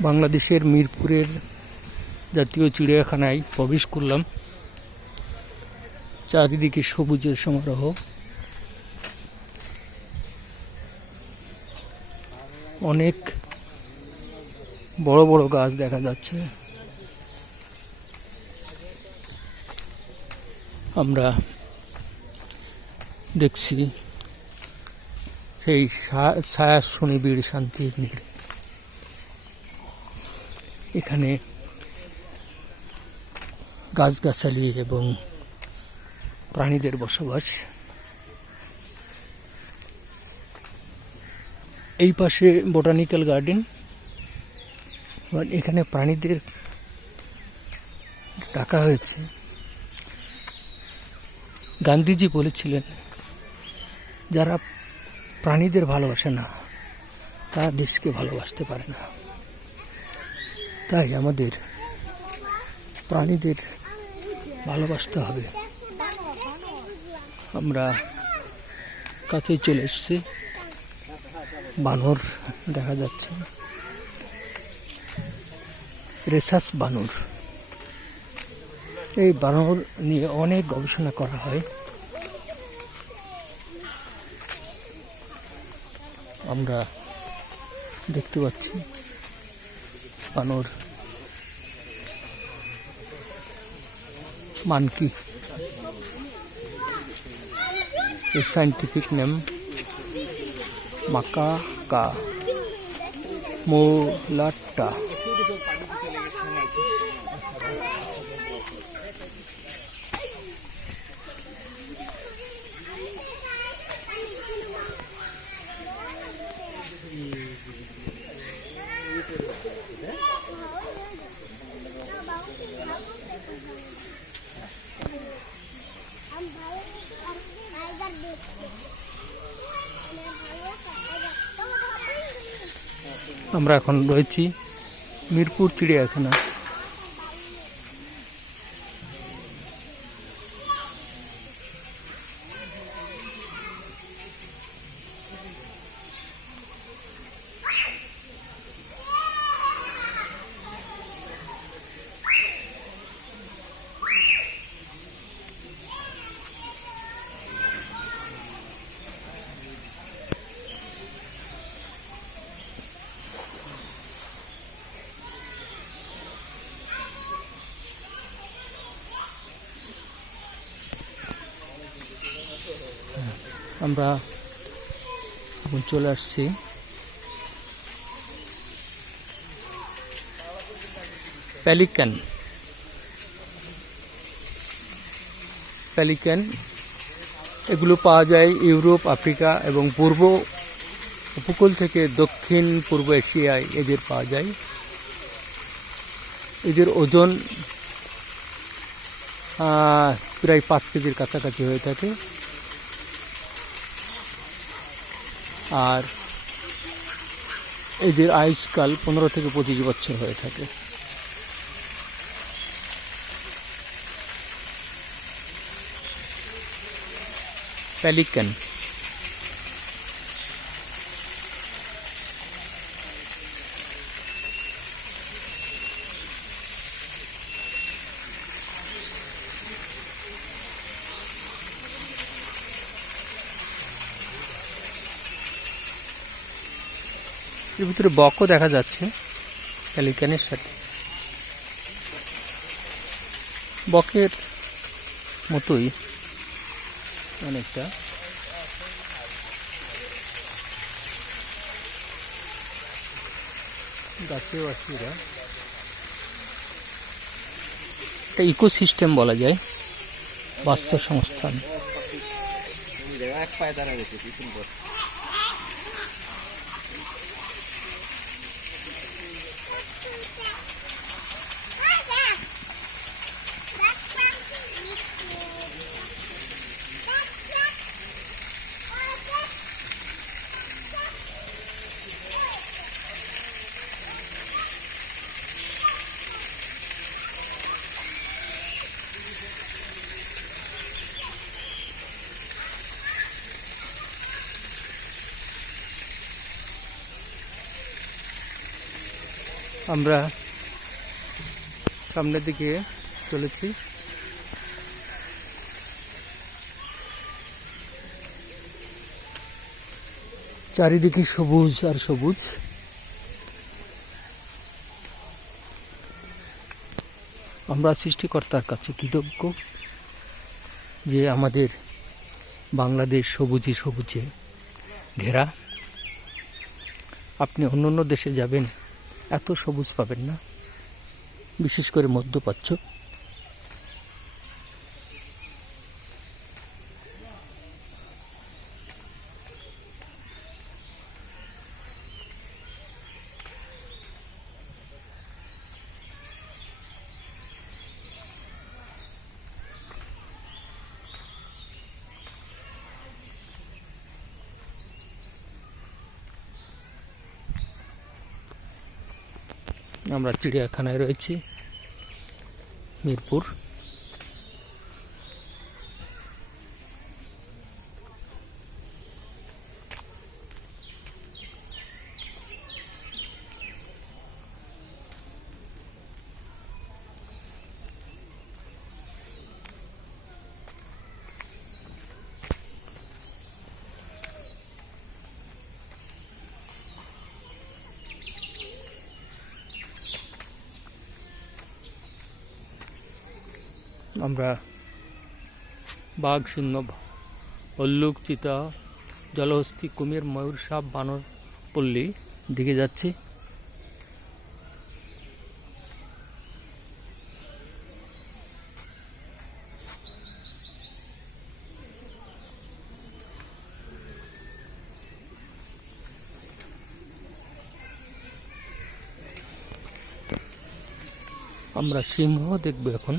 বাংলাদেশের মিরপুরের জাতীয় চিড়িয়াখানায় প্রবেশ করলাম। চারিদিকে সবুজের সমারোহ। অনেক বড় বড় গাছ দেখা যাচ্ছে। আমরা দেখছি সেই ছায়া সুনিবিড় শান্তির নীড় এখানে গাছগাছালি এবং প্রাণীদের বসবাস। এই পাশে বোটানিক্যাল গার্ডেন। এখানে প্রাণীদের ডাকা হয়েছে। গান্ধীজি বলেছিলেন, যারা প্রাণীদের ভালোবাসে না, তারা দেশকে ভালোবাসতে পারে না। তাই আমাদের প্রাণীদের ভালোবাসতে হবে। আমরা কাছে চলে এসেছি। বানর দেখা যাচ্ছে। রেসাস বানর। এই বানর নিয়ে অনেক গবেষণা করা হয়। আমরা দেখতে পাচ্ছি। বানর মানকি এর সাইন্টিফিক নেম মাকাকা। মোলাট্টা আমরা এখন রয়েছি মিরপুর চিড়িয়াখানা। আমরা এখন চলে আসছি। প্যালিক্যান প্যালিক্যান এগুলো পাওয়া যায় ইউরোপ, আফ্রিকা এবং পূর্ব উপকূল থেকে দক্ষিণ পূর্ব এশিয়ায় এদের পাওয়া যায়। এদের ওজন প্রায় পাঁচ কেজির কাছাকাছি হয়ে থাকে। আর এদের আয়ুষ্কাল পনেরো থেকে পঁচিশ বছর হয়ে থাকে। প্যালিক্যান এর ভিতরে বকও দেখা যাচ্ছে প্যালিক্যানের সাথে। বকের মতোই অনেকটা। গাছেও আছে একটা ইকোসিস্টেম বলা যায় বাস্তব সংস্থান এক আমরা সামনের দিকে চলেছি। চারিদিকে সবুজ আর সবুজ। আমরা সৃষ্টিকর্তার কাছে কৃতজ্ঞ যে আমাদের বাংলাদেশ সবুজে সবুজে ঘেরা। আপনি অন্য অন্য দেশে যাবেন এত সবুজ পাবেন না। বিশেষ করে মধ্যপ্রাচ্য। আমরা চিড়িয়াখানায় রয়েছি মিরপুর। আমরা বাঘ শূন্য হল্লুক চিতা জলহস্তি কুমির ময়ূর সাপ বানর পল্লী দিকে যাচ্ছি। আমরা সিংহ দেখব এখন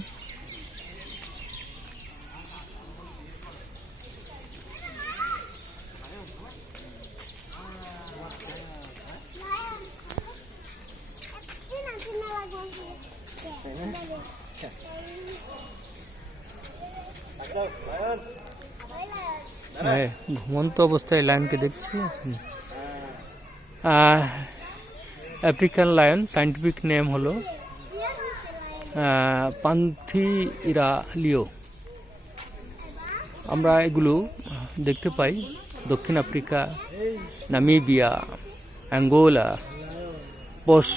হ্যাঁ ঘুমন্ত অবস্থায় লায়নকে দেখছি। আফ্রিকান লায়ন সাইন্টিফিক নেম হলো পান্থিরা লিও আমরা এগুলো দেখতে পাই। দক্ষিণ আফ্রিকা, নামিবিয়া, অ্যাঙ্গোলা, পোস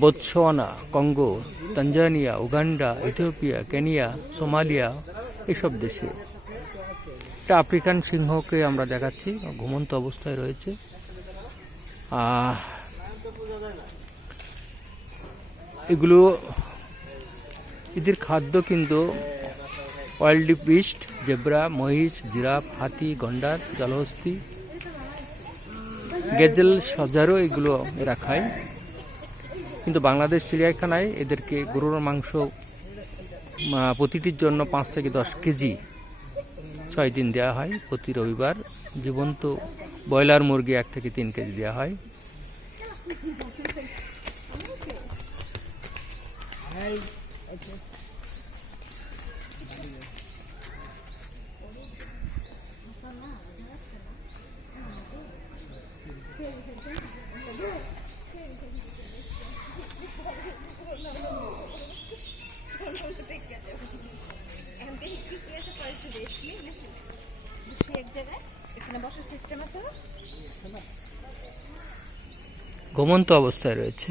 Botswana, Congo, Tanzania, Uganda, Ethiopia, Kenya, Somalia, এসব দেশে। একটা আফ্রিকান সিংহকে আমরা দেখাচ্ছি ঘুমন্ত অবস্থায় রয়েছে। এগুলো, এদের খাদ্য কিন্তু ওয়াইল্ড বিস্ট, জেব্রা, মহিষ, জিরাফ, হাতি, গন্ডার, জলহস্তি, গেজেল, সজারও এগুলো এরা খায়। কিন্তু বাংলাদেশ চিড়িয়াখানায় এদেরকে গরুর মাংস প্রতিটির জন্য পাঁচ থেকে দশ কেজি ছয় দিন দেওয়া হয় প্রতি রবিবার। জীবন্ত ব্রয়লার মুরগি এক থেকে তিন কেজি দেওয়া হয়। ঘুমন্ত অবস্থায় রয়েছে।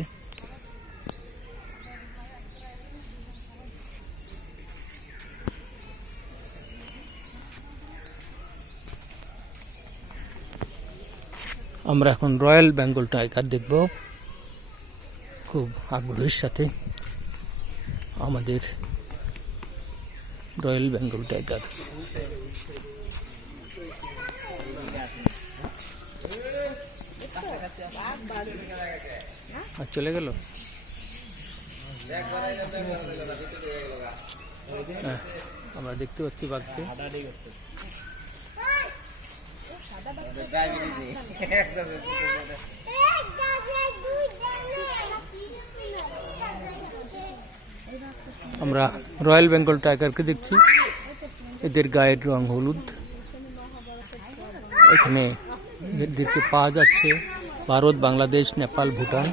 আমরা এখন রয়্যাল বেঙ্গল টাইগার দেখব। খুব আগ্রহের সাথে আমাদের রয়্যাল বেঙ্গল টাইগার। আর চলে গেল হ্যাঁ, আমরা দেখতে পাচ্ছি বাঘকে আমরা রয়্যাল বেঙ্গল টাইগারকে দেখছি এদের গায়ের রং হলুদ এখানে দেখতে পাওয়া যাচ্ছে ভারত, বাংলাদেশ, নেপাল, ভুটান।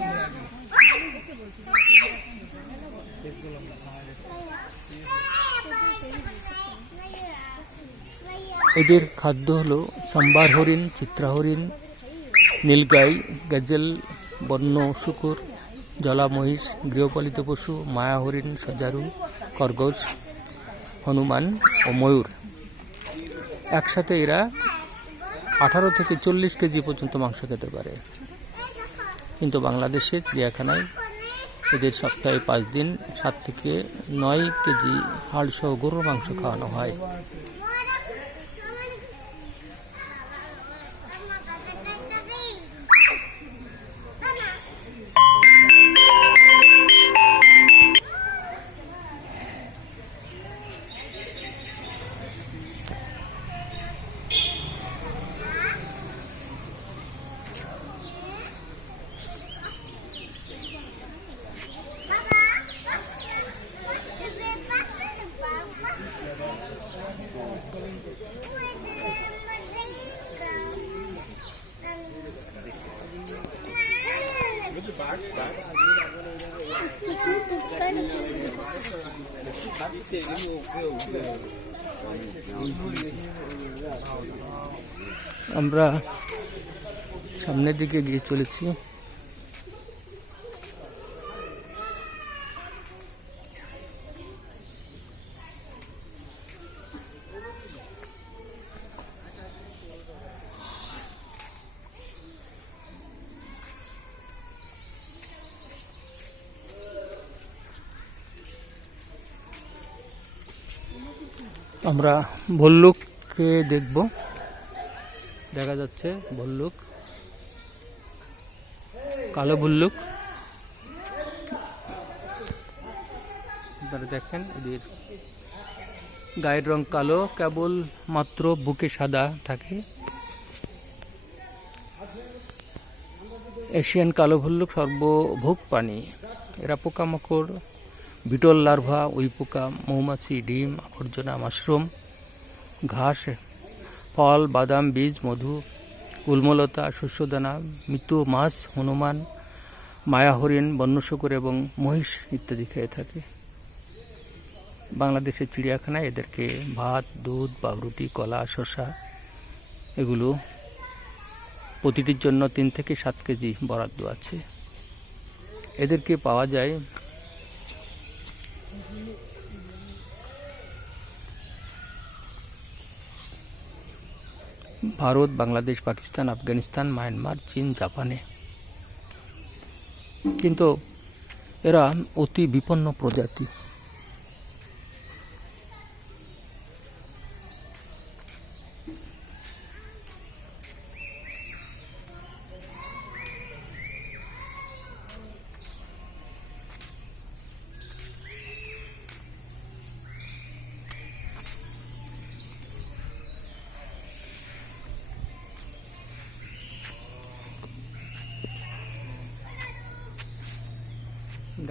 এদের খাদ্য হলো সাম্বার হরিণ, চিত্রা হরিণ, নীলগাই, গজেল বন্য শুকুর জলা মহিষ গৃহপালিত পশু, মায়া হরিণ, সজারু, খরগোশ, হনুমান ও ময়ূর। একসাথে এরা আঠারো থেকে চল্লিশ কেজি পর্যন্ত মাংস খেতে পারে। কিন্তু বাংলাদেশে চিড়িয়াখানায় এদের সপ্তাহে পাঁচ দিন সাত থেকে নয় কেজি হাড়সহ গরুর মাংস খাওয়ানো হয়। আমরা সামনের দিকে গিয়ে চলেছি। আমরা ভল্লুককে দেখব। দেখা যাচ্ছে ভল্লুক। কালো ভল্লুক। আপনারা দেখেন এদের গায়ের রং কালো, কেবল মাত্র বুকে সাদা থাকে। এশিয়ান কালো ভল্লুক সর্বভোগ প্রাণী এরা পোকামাকড় বিটল লার্ভা উই পোকা মৌমাছি, ডিম, আবর্জনা, মাশরুম, ঘাস, ফল, বাদাম, বীজ, মধু গুলমলতা শস্যদানা মৃত মাছ, হনুমান মায়া হরিণ বন্য শুকুর এবং মহিষ ইত্যাদি খেয়ে থাকে। বাংলাদেশের চিড়িয়াখানায় এদেরকে ভাত, দুধ পাউরুটি কলা, শসা এগুলো প্রতিটির জন্য তিন থেকে সাত কেজি বরাদ্দ আছে। এদেরকে পাওয়া যায় ভারত বাংলাদেশ পাকিস্তান আফগানিস্তান মায়ানমার চীন জাপানে। কিন্তু এরা অতি বিপন্ন প্রজাতি।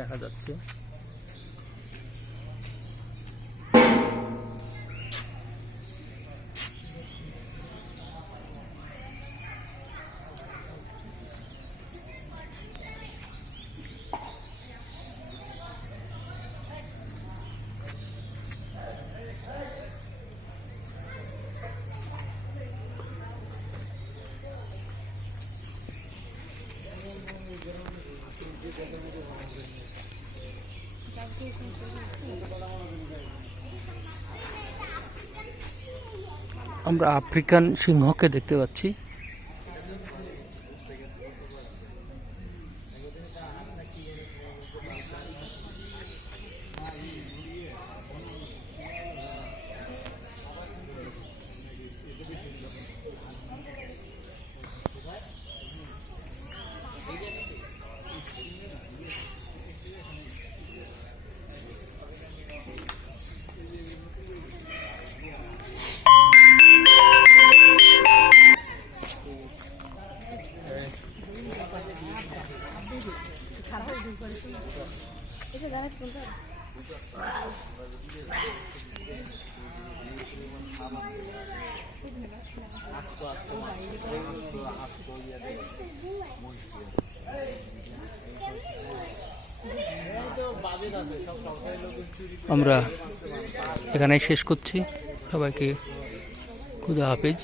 দেখা যাচ্ছে। আমরা আফ্রিকান সিংহকে দেখতে পাচ্ছি। আমরা এখানে শেষ করছি। সবাইকে খুদা হাফেজ।